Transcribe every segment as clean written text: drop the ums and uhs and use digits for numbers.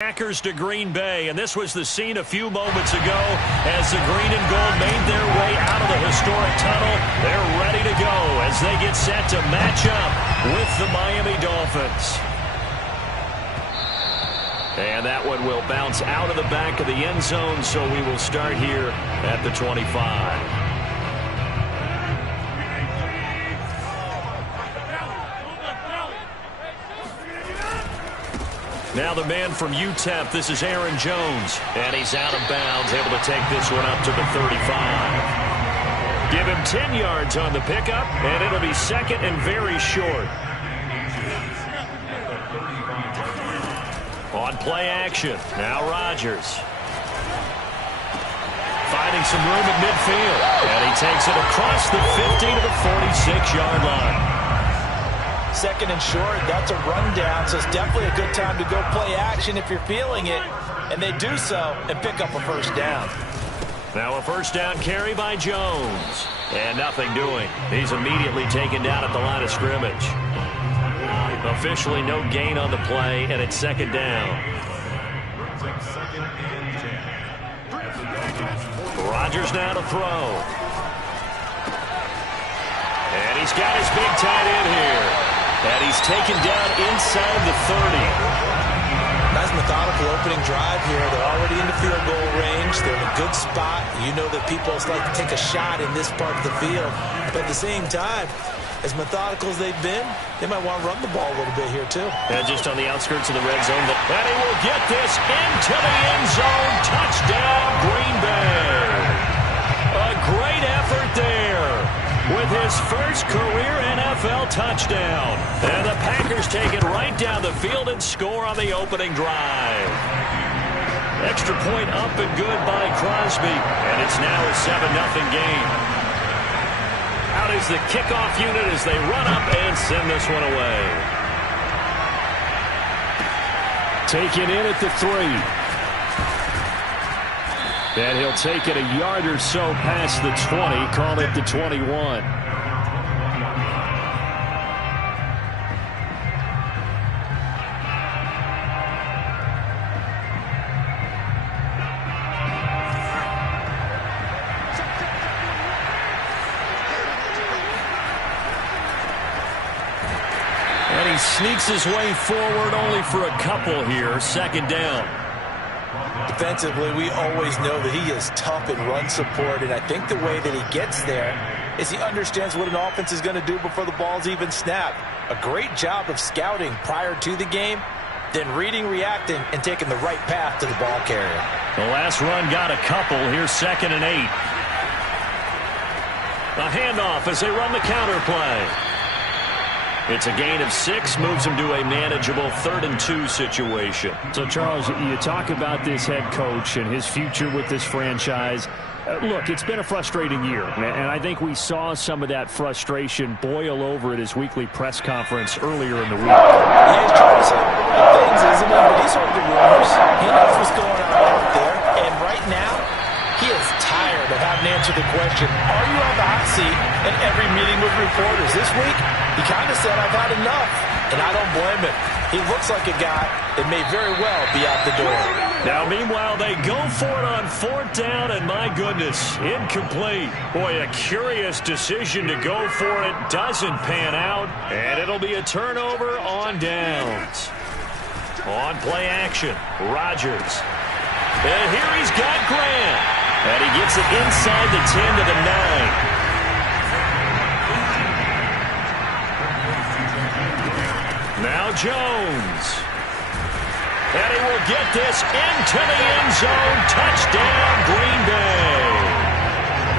Packers to Green Bay, and this was the scene a few moments ago as the green and gold made their way out of the historic tunnel. They're ready to go as they get set to match up with the Miami Dolphins. And that one will bounce out of the back of the end zone, so we will start here at the 25. Now the man from UTEP, this is Aaron Jones. And he's out of bounds, able to take this one up to the 35. Give him 10 yards on the pickup, and it'll be second and very short. On play action, now Rodgers. Finding some room at midfield. And he takes it across the 50 to the 46-yard line. Second and short, that's a rundown, so it's definitely a good time to go play action if you're feeling it. And they do so and pick up a first down. Now a first down carry by Jones. And nothing doing. He's immediately taken down at the line of scrimmage. Officially no gain on the play, and it's second down. Rodgers now to throw. And he's got his big tight end here. And he's taken down inside the 30. Nice methodical opening drive here. They're already in the field goal range. They're in a good spot. You know that people like to take a shot in this part of the field. But at the same time, as methodical as they've been, they might want to run the ball a little bit here too. And just on the outskirts of the red zone. And he will get this into the end zone. Touchdown, Green Bay. A great effort there with his first career NFL touchdown. And the Packers take it right down the field and score on the opening drive. Extra point up and good by Crosby. And it's now a 7-0 game. Out is the kickoff unit as they run up and send this one away. Taken in at the 3. And he'll take it a yard or so past the 20, call it the 21. And he sneaks his way forward only for a couple here, second down. Defensively, we always know that he is tough in run support, and I think the way that he gets there is he understands what an offense is going to do before the ball's even snapped. A great job of scouting prior to the game, then reading, reacting, and taking the right path to the ball carrier. The last run got a couple. Here's second and 8. A handoff as they run the counter play. It's a gain of 6, moves him to a manageable 3rd and 2 situation. So, Charles, you talk about this head coach and his future with this franchise. Look, it's been a frustrating year, and I think we saw some of that frustration boil over at his weekly press conference earlier in the week. He's trying to say all the right things, isn't he? But he's heard the rumors. He knows what's going on out there, and right now, he is tired of having to answer the question, are you on the hot seat in every meeting with reporters? This week, he kind of said, I've had enough, and I don't blame him. He looks like a guy that may very well be out the door. Now, meanwhile, they go for it on 4th down, and my goodness, incomplete. Boy, a curious decision to go for it. Doesn't pan out, and it'll be a turnover on downs. On play action, Rodgers. And here he's got Grant. And he gets it inside the 10 to the 9. Now Jones. And he will get this into the end zone. Touchdown, Green Bay.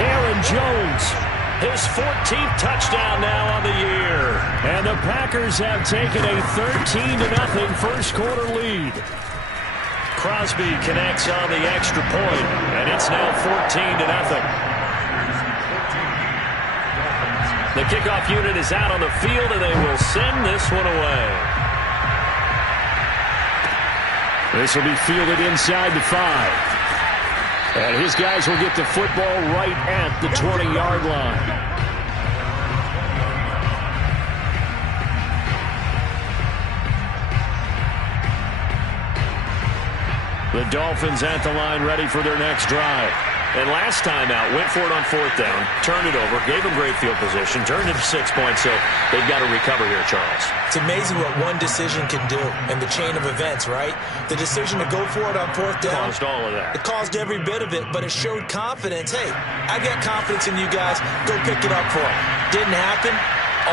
Aaron Jones, his 14th touchdown now on the year. And the Packers have taken a 13-0 first quarter lead. Crosby connects on the extra point, and it's now 14-0. The kickoff unit is out on the field, and they will send this one away. This will be fielded inside the 5. And his guys will get the football right at the 20-yard line. The Dolphins at the line ready for their next drive. And last time out, went for it on 4th down, turned it over, gave them great field position, turned it to 6 points, so they've got to recover here, Charles. It's amazing what one decision can do in the chain of events, right? The decision to go for it on 4th down. Caused all of that. It caused every bit of it, but it showed confidence. Hey, I got confidence in you guys. Go pick it up for them. Didn't happen.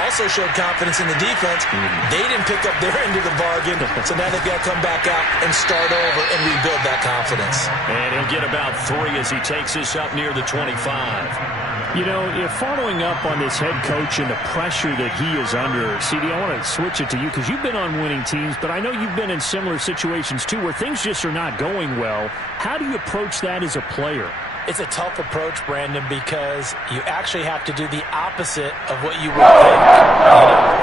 Also showed confidence in the defense. They didn't pick up their end of the bargain, so now they've got to come back out and start over and rebuild that confidence. And he'll get about 3 as he takes this up near the 25. You know, if following up on this head coach and the pressure that he is under, CD, I want to switch it to you because you've been on winning teams, but I know you've been in similar situations too where things just are not going well. How do you approach that as a player? It's a tough approach, Brandon, because you actually have to do the opposite of what you would think.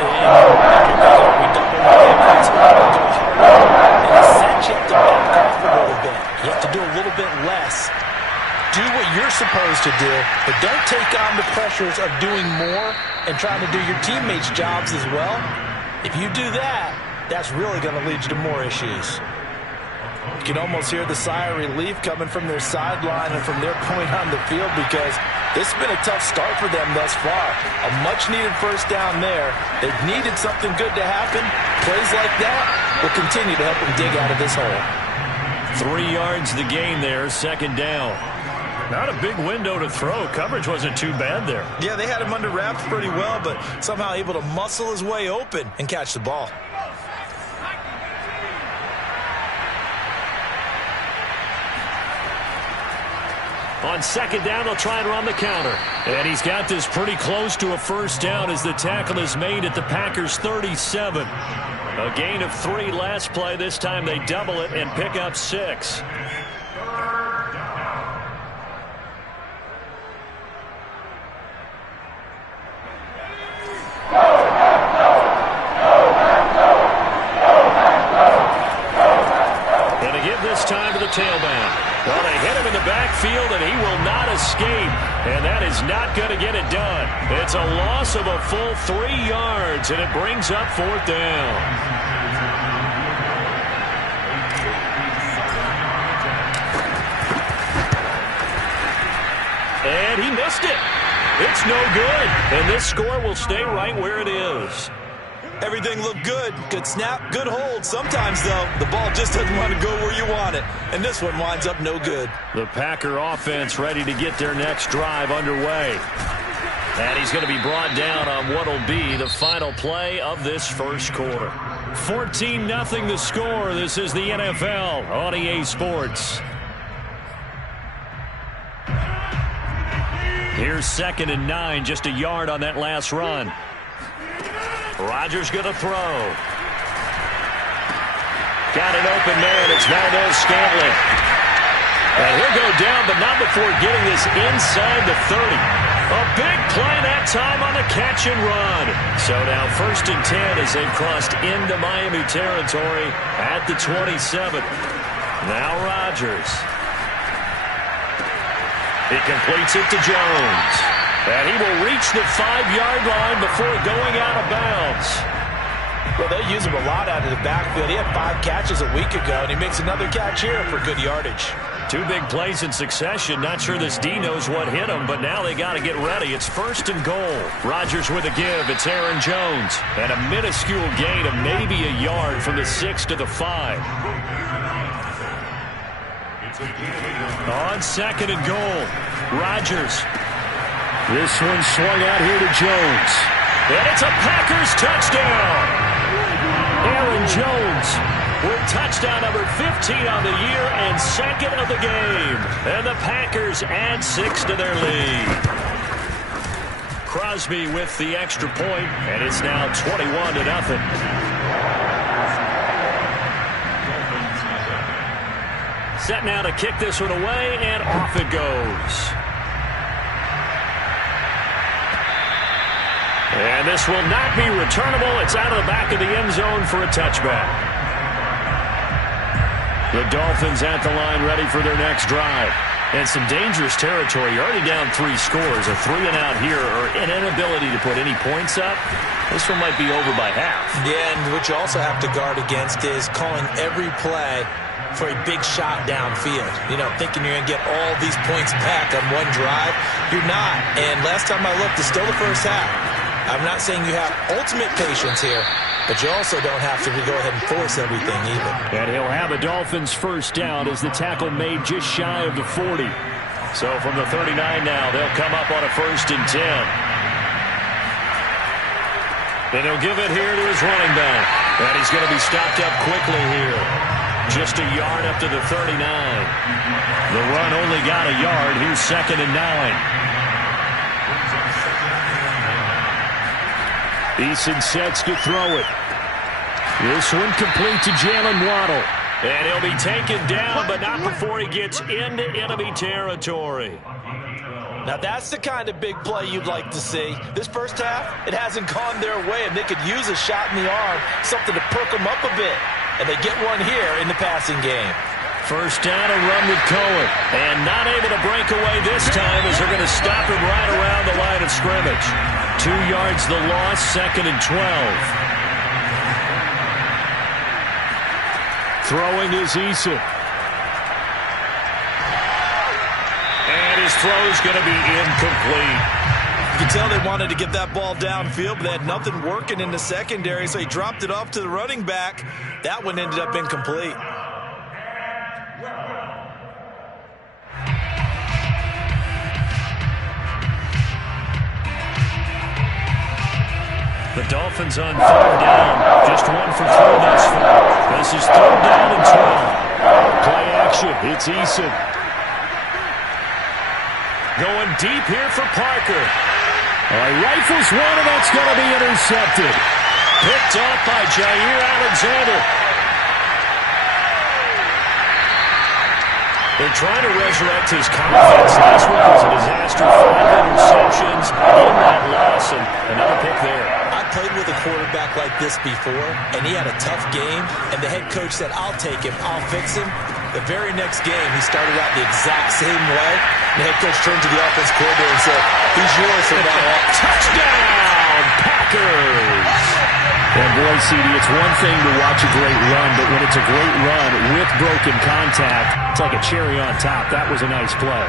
We double defense, go harder. In a sense, you have to back off a little bit. You have to do a little bit less. Do what you're supposed to do, but don't take on the pressures of doing more and trying to do your teammates' jobs as well. If you do that, that's really going to lead you to more issues. You can almost hear the sigh of relief coming from their sideline and from their point on the field because this has been a tough start for them thus far. A much-needed first down there. They've needed something good to happen. Plays like that will continue to help them dig out of this hole. 3 yards the gain there, 2nd down. Not a big window to throw. Coverage wasn't too bad there. Yeah, they had him under wraps pretty well, but somehow able to muscle his way open and catch the ball. On 2nd down, they'll try and run the counter. And he's got this pretty close to a first down as the tackle is made at the Packers' 37. A gain of 3 last play. This time they double it and pick up 6. And to give this time to the tailback. Well, they hit him in the backfield, and he will not escape. And that is not going to get it done. It's a loss of a full 3 yards, and it brings up 4th down. And he missed it. It's no good. And this score will stay right where it is. Everything looked good. Good snap, good hold. Sometimes, though, the ball just doesn't want to go where you want it. And this one winds up no good. The Packer offense ready to get their next drive underway. And he's going to be brought down on what will be the final play of this first quarter. 14-0 the score. This is the NFL on EA Sports. Here's 2nd and 9, just a yard on that last run. Rodgers going to throw. Got an open man. It's Valdez-Scantling. And he'll go down, but not before getting this inside the 30. A big play that time on the catch and run. So now 1st and 10 as they've crossed into Miami territory at the 27. Now Rodgers. He completes it to Jones. And he will reach the 5-yard line before going out of bounds. Well, they use him a lot out of the backfield. He had 5 catches a week ago, and he makes another catch here for good yardage. 2 big plays in succession. Not sure this D knows what hit him, but now they got to get ready. It's 1st and goal. Rodgers with a give. It's Aaron Jones. And a minuscule gain of maybe a yard from the 6 to the 5. On 2nd and goal, Rodgers. This one swung out here to Jones. And it's a Packers touchdown. Aaron Jones with touchdown number 15 on the year and 2nd of the game. And the Packers add 6 to their lead. Crosby with the extra point, and it's now 21-0. Set now to kick this one away, and off it goes. And this will not be returnable. It's out of the back of the end zone for a touchback. The Dolphins at the line ready for their next drive. And some dangerous territory. You're already down 3 scores. A 3-and-out here or an inability to put any points up. This one might be over by half. Yeah, and what you also have to guard against is calling every play for a big shot downfield. You know, thinking you're going to get all these points back on one drive. You're not. And last time I looked, it's still the first half. I'm not saying you have ultimate patience here, but you also don't have to go ahead and force everything either. And he'll have a Dolphins first down as the tackle made just shy of the 40. So from the 39 now, they'll come up on a 1st and 10. And he'll give it here to his running back. And he's going to be stopped up quickly here. Just a yard up to the 39. The run only got a yard. Here's 2nd and 9. Eason sets to throw it. This one complete to Jalen Waddle. And he'll be taken down, but not before he gets into enemy territory. Now that's the kind of big play you'd like to see. This first half, it hasn't gone their way, and they could use a shot in the arm, something to perk them up a bit. And they get one here in the passing game. First down, a run with Cohen. And not able to break away this time as they're going to stop him right around the line of scrimmage. 2 yards the loss, 2nd and 12. Throwing is Eason. And his throw's going to be incomplete. You can tell they wanted to get that ball downfield, but they had nothing working in the secondary, so he dropped it off to the running back. That one ended up incomplete. The Dolphins on 3rd down. Just 1 for 3 thus far. This is 3rd down and 12. Play action. It's Eason. Going deep here for Parker. All right, rifles one, and that's going to be intercepted. Picked up by Jair Alexander. They're trying to resurrect his confidence. Last week was a disaster. 5 interceptions in that loss, and another pick there. I played with a quarterback like this before, and he had a tough game, and the head coach said, I'll take him, I'll fix him. The very next game, he started out the exact same way. The head coach turned to the offense coordinator and said, he's yours from now on. Touchdown, Packers! And boy, CD, it's one thing to watch a great run, but when it's a great run with broken contact, it's like a cherry on top. That was a nice play.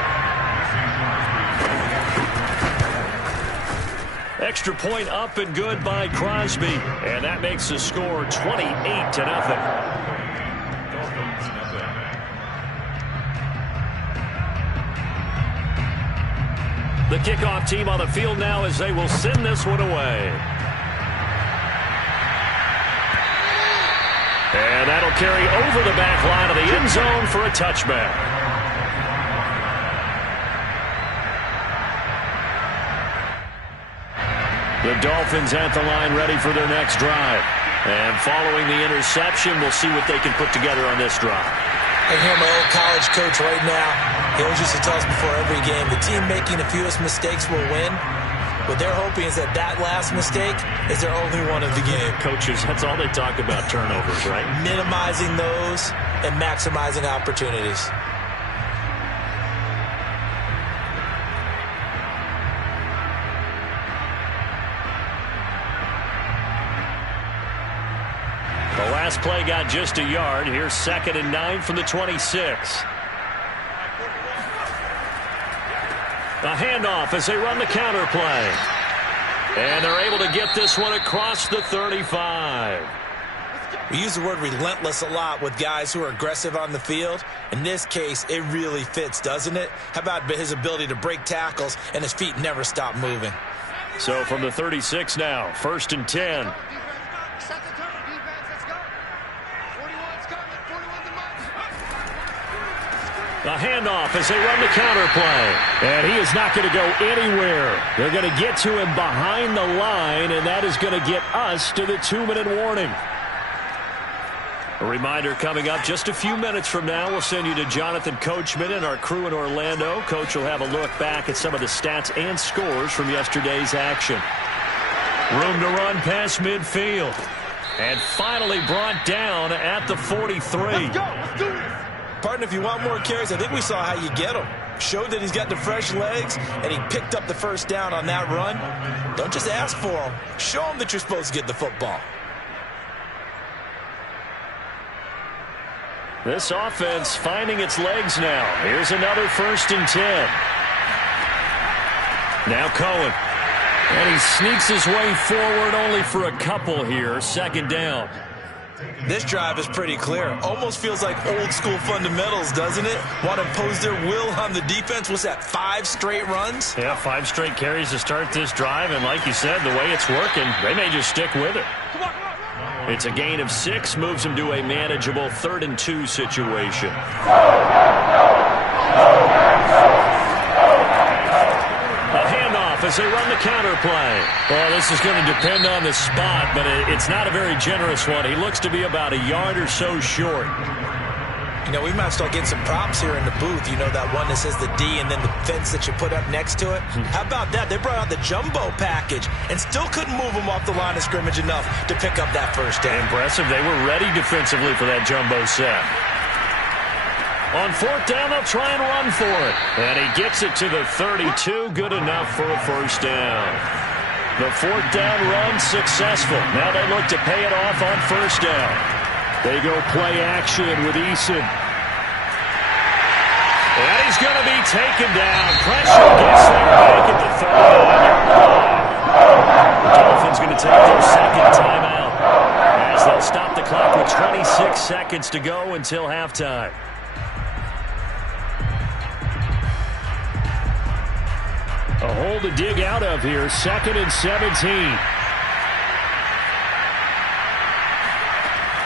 Extra point up and good by Crosby. And that makes the score 28-0. The kickoff team on the field now as they will send this one away. And that'll carry over the back line of the end zone for a touchback. The Dolphins at the line ready for their next drive. And following the interception, we'll see what they can put together on this drive. I hear my old college coach right now. He always used to tell us before every game, the team making the fewest mistakes will win. What they're hoping is that last mistake is their only one of the game. Coaches, that's all they talk about, turnovers, right? Minimizing those and maximizing opportunities. The last play got just a yard. Here's 2nd and 9 from the 26. A handoff as they run the counter play. And they're able to get this one across the 35. We use the word relentless a lot with guys who are aggressive on the field. In this case, it really fits, doesn't it? How about his ability to break tackles and his feet never stop moving? So from the 36 now, 1st and 10. A handoff as they run the counter play. And he is not going to go anywhere. They're going to get to him behind the line, and that is going to get us to the 2-minute warning. A reminder coming up just a few minutes from now. We'll send you to Jonathan Coachman and our crew in Orlando. Coach will have a look back at some of the stats and scores from yesterday's action. Room to run past midfield. And finally brought down at the 43. Let's go. Let's do this. Partner, if you want more carries, I think we saw how you get him. Showed that he's got the fresh legs, and he picked up the first down on that run. Don't just ask for him. Show him that you're supposed to get the football. This offense finding its legs now. Here's another 1st and 10. Now Cohen. And he sneaks his way forward only for a couple here. 2nd down. This drive is pretty clear. Almost feels like old school fundamentals, doesn't it? Want to impose their will on the defense. What's that, 5 straight runs? Yeah, 5 straight carries to start this drive. And like you said, the way it's working, they may just stick with it. It's a gain of 6, moves them to a manageable 3rd and 2 situation. A handoff as they run the counter play. Well, this is going to depend on the spot, but it's not a very generous one. He looks to be about a yard or so short. You know, we might start getting some props here in the booth. You know, that one that says the D and then the fence that you put up next to it? How about that? They brought out the jumbo package and still couldn't move them off the line of scrimmage enough to pick up that 1st down. Impressive. They were ready defensively for that jumbo set. On 4th down, they'll try and run for it. And he gets it to the 32. Good enough for a 1st down. The 4th down run successful. Now they look to pay it off on 1st down. They go play action with Eason. And he's going to be taken down. Pressure gets there back at the 39-yard line. The Dolphins going to take their 2nd timeout as they'll stop the clock with 26 seconds to go until halftime. A hole to dig out of here. 2nd and 17.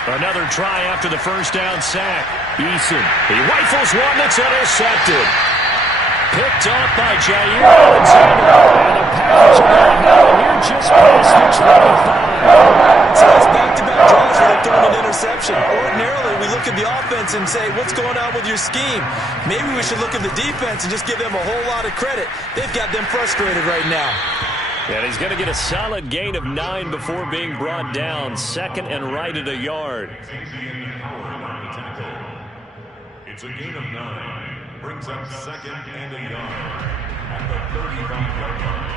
Another try after the 1st down sack. Eason. He rifles one that's intercepted. Picked up by Jair Alexander. And the Packers are going to have him here just past the 25. So it's back-to-back drives where they've thrown an interception. Ordinarily, we look at the offense and say, what's going on with your scheme? Maybe we should look at the defense and just give them a whole lot of credit. They've got them frustrated right now. And he's going to get a solid gain of 9 before being brought down. 2nd and right at a yard. It's a gain of 9. Brings up 2nd and a yard at the 35-yard line.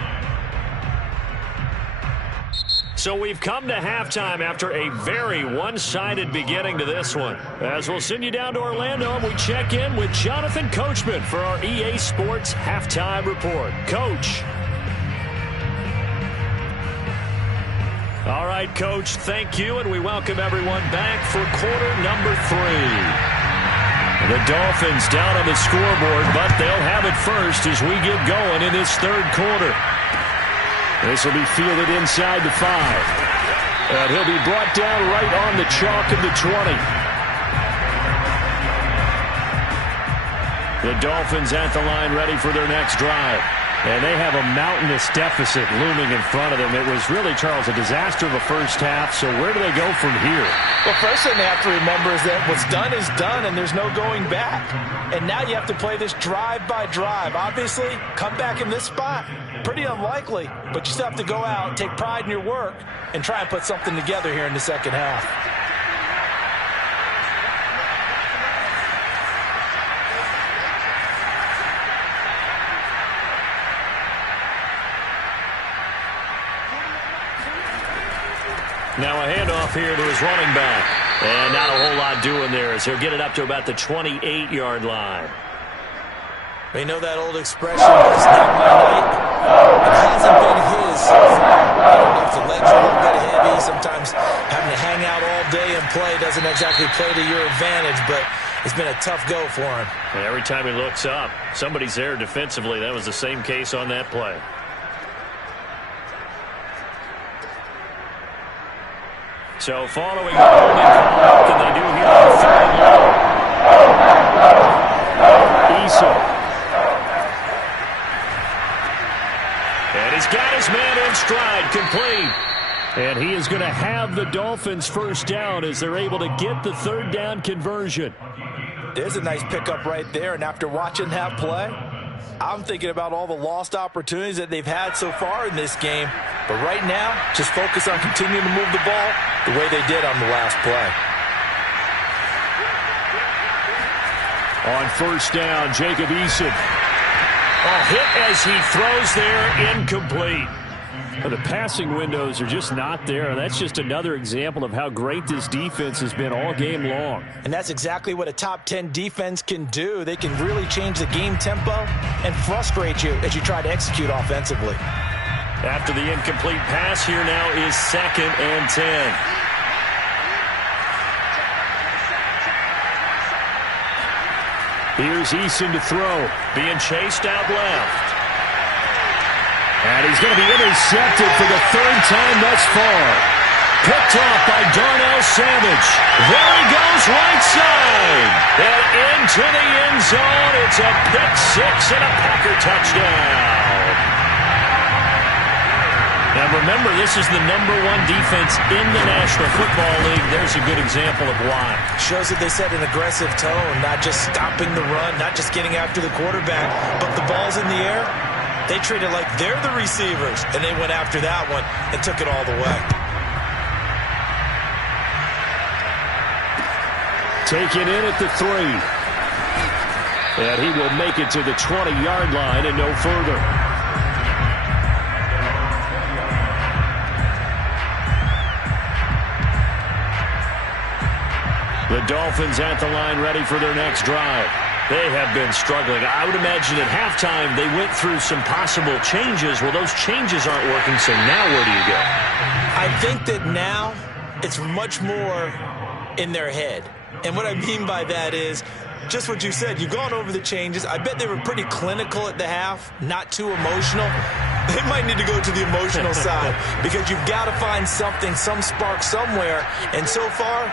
So we've come to halftime after a very one-sided beginning to this one. As we'll send you down to Orlando, and we check in with Jonathan Coachman for our EA Sports Halftime Report. Coach. All right, Coach, thank you, and we welcome everyone back for quarter number 3. The Dolphins down on the scoreboard, but they'll have it first as we get going in this 3rd quarter. This will be fielded inside the 5. And he'll be brought down right on the chalk of the 20. The Dolphins at the line ready for their next drive. And they have a mountainous deficit looming in front of them. It was really, Charles, a disaster of a 1st half. So where do they go from here? Well, first thing they have to remember is that what's done is done, and there's no going back. And now you have to play this drive by drive. Obviously, come back in this spot, pretty unlikely. But you still have to go out, take pride in your work, and try and put something together here in the 2nd half. Now a handoff here to his running back. And not a whole lot doing there as he'll get it up to about the 28-yard line. We know that old expression, it's not my night. It hasn't been his so far. I don't know if the legs are a little bit heavy. Sometimes having to hang out all day and play doesn't exactly play to your advantage, but it's been a tough go for him. And every time he looks up, somebody's there defensively. That was the same case on that play. So following the holding call, what can they do here on 3rd and long? Eason. And he's got his man in stride, complete. And he is going to have the Dolphins 1st down as they're able to get the 3rd down conversion. There's a nice pickup right there, and after watching that play, I'm thinking about all the lost opportunities that they've had so far in this game. But right now, just focus on continuing to move the ball the way they did on the last play. On 1st down, Jacob Eason. A hit as he throws there, incomplete. The passing windows are just not there. That's just another example of how great this defense has been all game long. And that's exactly what a top 10 defense can do. They can really change the game tempo and frustrate you as you try to execute offensively. After the incomplete pass, here now is 2nd and 10. Here's Eason to throw. Being chased out left. And he's going to be intercepted for the 3rd time thus far. Picked off by Darnell Savage. There he goes, right side. And into the end zone. It's a pick 6 and a Packer touchdown. Now remember, this is the #1 defense in the National Football League. There's a good example of why. Shows that they set an aggressive tone, not just stopping the run, not just getting after the quarterback, but the ball's in the air. They treat it like they're the receivers, and they went after that one and took it all the way. Taken in at the 3. And he will make it to the 20-yard line and no further. The Dolphins at the line ready for their next drive. They have been struggling. I would imagine at halftime they went through some possible changes. Well, those changes aren't working, so now where do you go? I think that now it's much more in their head. And what I mean by that is just what you said. You've gone over the changes. I bet they were pretty clinical at the half, not too emotional. They might need to go to the emotional side because you've got to find something, some spark somewhere. And so far,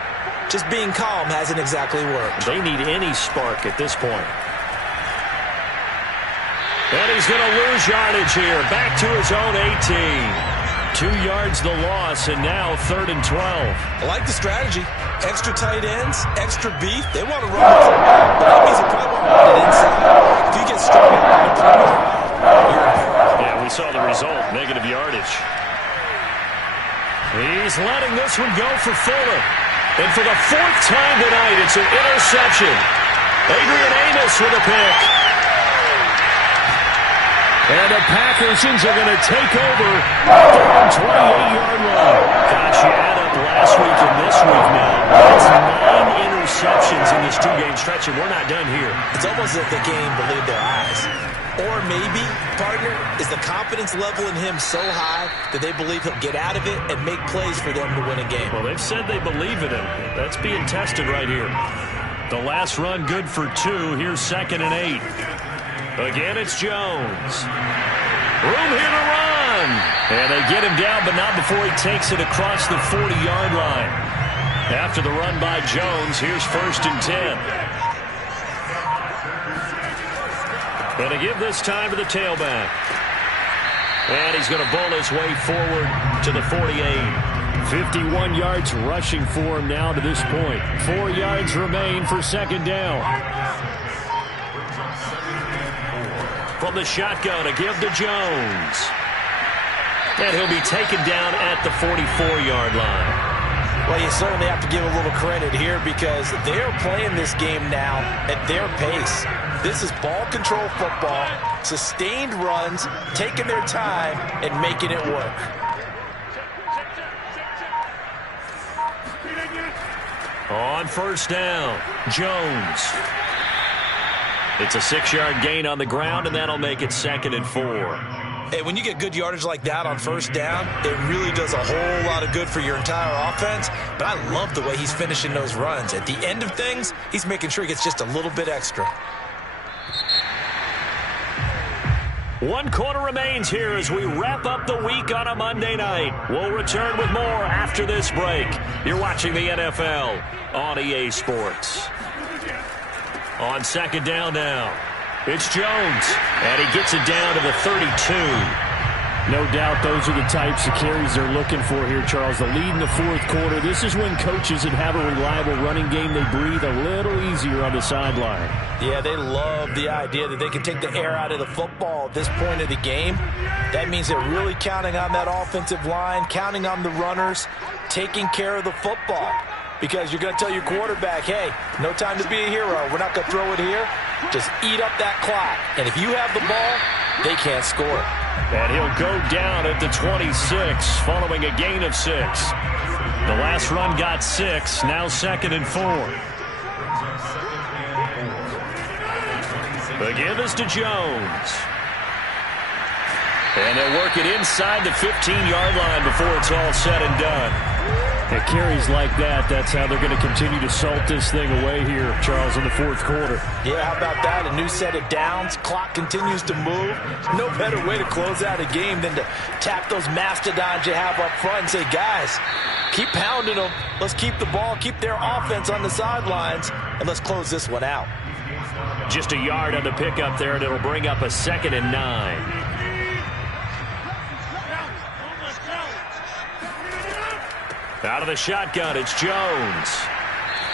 just being calm hasn't exactly worked. They need any spark at this point. And he's going to lose yardage here. Back to his own 18. 2 yards the loss, and now 3rd and 12. I like the strategy. Extra tight ends, extra beef. They want to run the football, but that means they probably want to run it inside. If you get strung out on the perimeter, you're in peril. Yeah, we saw the result, negative yardage. He's letting this one go for Fuller. And for the 4th time tonight, it's an interception. Adrian Amos with a pick. And the Packersons are going to take over from 28-yard line. Gosh, you add up last week and this week now. That's 9 interceptions in this 2-game stretch, and we're not done here. It's almost as if the game believed their eyes. Or maybe, partner, is the confidence level in him so high that they believe he'll get out of it and make plays for them to win a game. Well, they've said they believe in him. That's being tested right here. The last run good for 2. Here's 2nd and 8. Again, it's Jones. Room here to run. And they get him down, but not before he takes it across the 40-yard line. After the run by Jones, here's 1st and 10. Going to give this time to the tailback. And he's going to bowl his way forward to the 48. 51 yards rushing for him now to this point. 4 yards remain for 2nd down. From the shotgun to give to Jones. And he'll be taken down at the 44-yard line. Well, you certainly have to give a little credit here because they're playing this game now at their pace. This is ball control football, sustained runs, taking their time, and making it work. On 1st down, Jones. It's a 6-yard gain on the ground, and that'll make it 2nd and 4. Hey, when you get good yardage like that on 1st down, it really does a whole lot of good for your entire offense. But I love the way he's finishing those runs. At the end of things, he's making sure he gets just a little bit extra. 1 quarter remains here as we wrap up the week on a Monday night. We'll return with more after this break. You're watching the NFL on EA Sports. On 2nd down now, it's Jones, and he gets it down to the 32. No doubt those are the types of carries they're looking for here, Charles. The lead in the 4th quarter. This is when coaches that have a reliable running game, they breathe a little easier on the sideline. Yeah, they love the idea that they can take the air out of the football at this point of the game. That means they're really counting on that offensive line, counting on the runners, taking care of the football. Because you're going to tell your quarterback, hey, no time to be a hero. We're not going to throw it here. Just eat up that clock. And if you have the ball, they can't score it. And he'll go down at the 26 following a gain of 6. The last run got 6. Now 2nd and 4. The give is to Jones. And they'll work it inside the 15-yard line before it's all said and done. It carries like that. That's how they're going to continue to salt this thing away here, Charles, in the 4th quarter. Yeah, how about that? A new set of downs. Clock continues to move. No better way to close out a game than to tap those mastodons you have up front and say, guys, keep pounding them. Let's keep the ball, keep their offense on the sidelines, and let's close this one out. Just a yard on the pickup there, and it'll bring up a 2nd and 9. Out of the shotgun, it's Jones.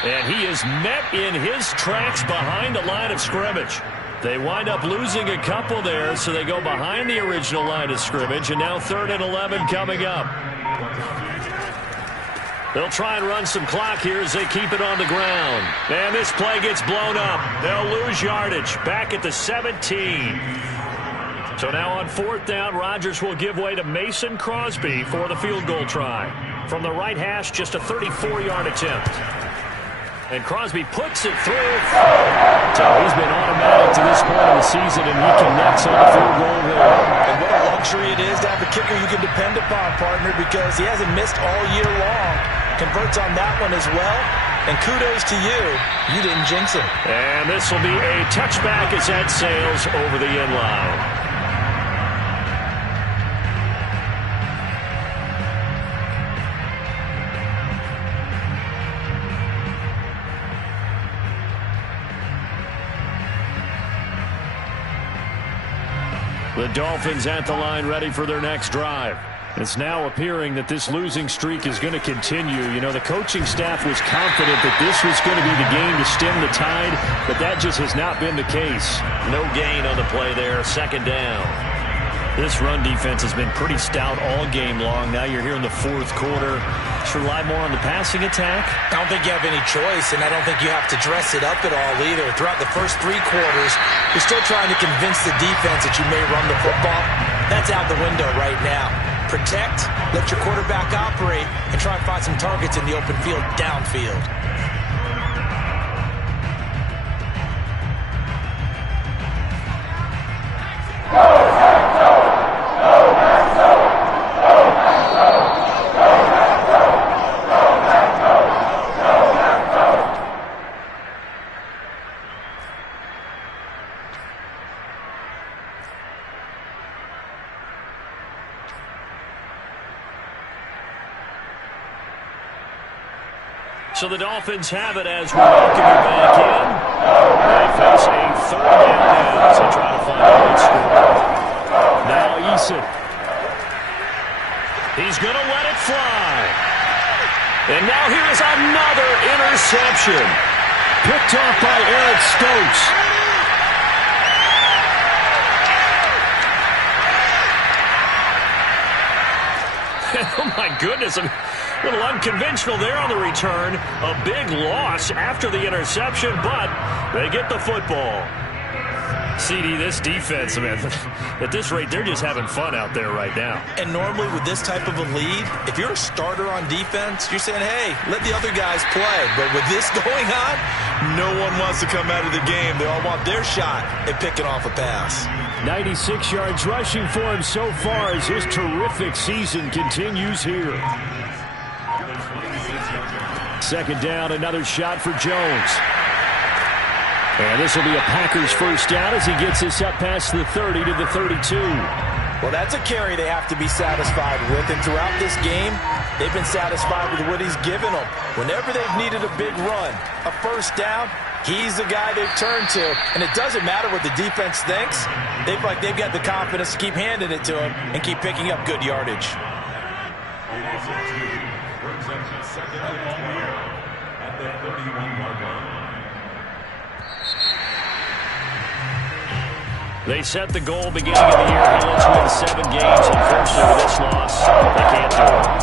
And he is met in his tracks behind the line of scrimmage. They wind up losing a couple there, so they go behind the original line of scrimmage, and now 3rd and 11 coming up. They'll try and run some clock here as they keep it on the ground. And this play gets blown up. They'll lose yardage back at the 17. So now on 4th down, Rodgers will give way to Mason Crosby for the field goal try. From the right hash, just a 34-yard attempt. And Crosby puts it through. So he's been automatic to this point of the season, and he connects on the field goal there. And what a luxury it is to have a kicker you can depend upon, partner, because he hasn't missed all year long. Converts on that one as well. And kudos to you. You didn't jinx him. And this will be a touchback as that sails over the end line. The Dolphins at the line ready for their next drive. It's now appearing that this losing streak is going to continue. You know, the coaching staff was confident that this was going to be the game to stem the tide, but that just has not been the case. No gain on the play there, 2nd down. This run defense has been pretty stout all game long. Now you're here in the 4th quarter. Should rely more on the passing attack? I don't think you have any choice, and I don't think you have to dress it up at all either. Throughout the first 3 quarters, you're still trying to convince the defense that you may run the football. That's out the window right now. Protect, let your quarterback operate, and try and find some targets in the open field downfield. So the Dolphins have it as we welcome you back in. They face a 3rd down as they try to find a good score. Now Eason. He's going to let it fly. And now here is another interception. Picked off by Eric Stokes. Oh, my goodness. A little unconventional there on the return. A big loss after the interception, but they get the football. CD, this defense, man, at this rate, they're just having fun out there right now. And normally with this type of a lead, if you're a starter on defense, you're saying, hey, let the other guys play. But with this going on, no one wants to come out of the game. They all want their shot at picking off a pass. 96 yards rushing for him so far as his terrific season continues here. 2nd down, another shot for Jones. And this will be a Packers 1st down as he gets this up past the 30 to the 32. Well, that's a carry they have to be satisfied with. And throughout this game, they've been satisfied with what he's given them. Whenever they've needed a big run, a 1st down, he's the guy they've turned to. And it doesn't matter what the defense thinks. They feel like they've got the confidence to keep handing it to him and keep picking up good yardage. They set the goal beginning of the year. Let's win 7 games. Unfortunately, with this loss, they can't do it.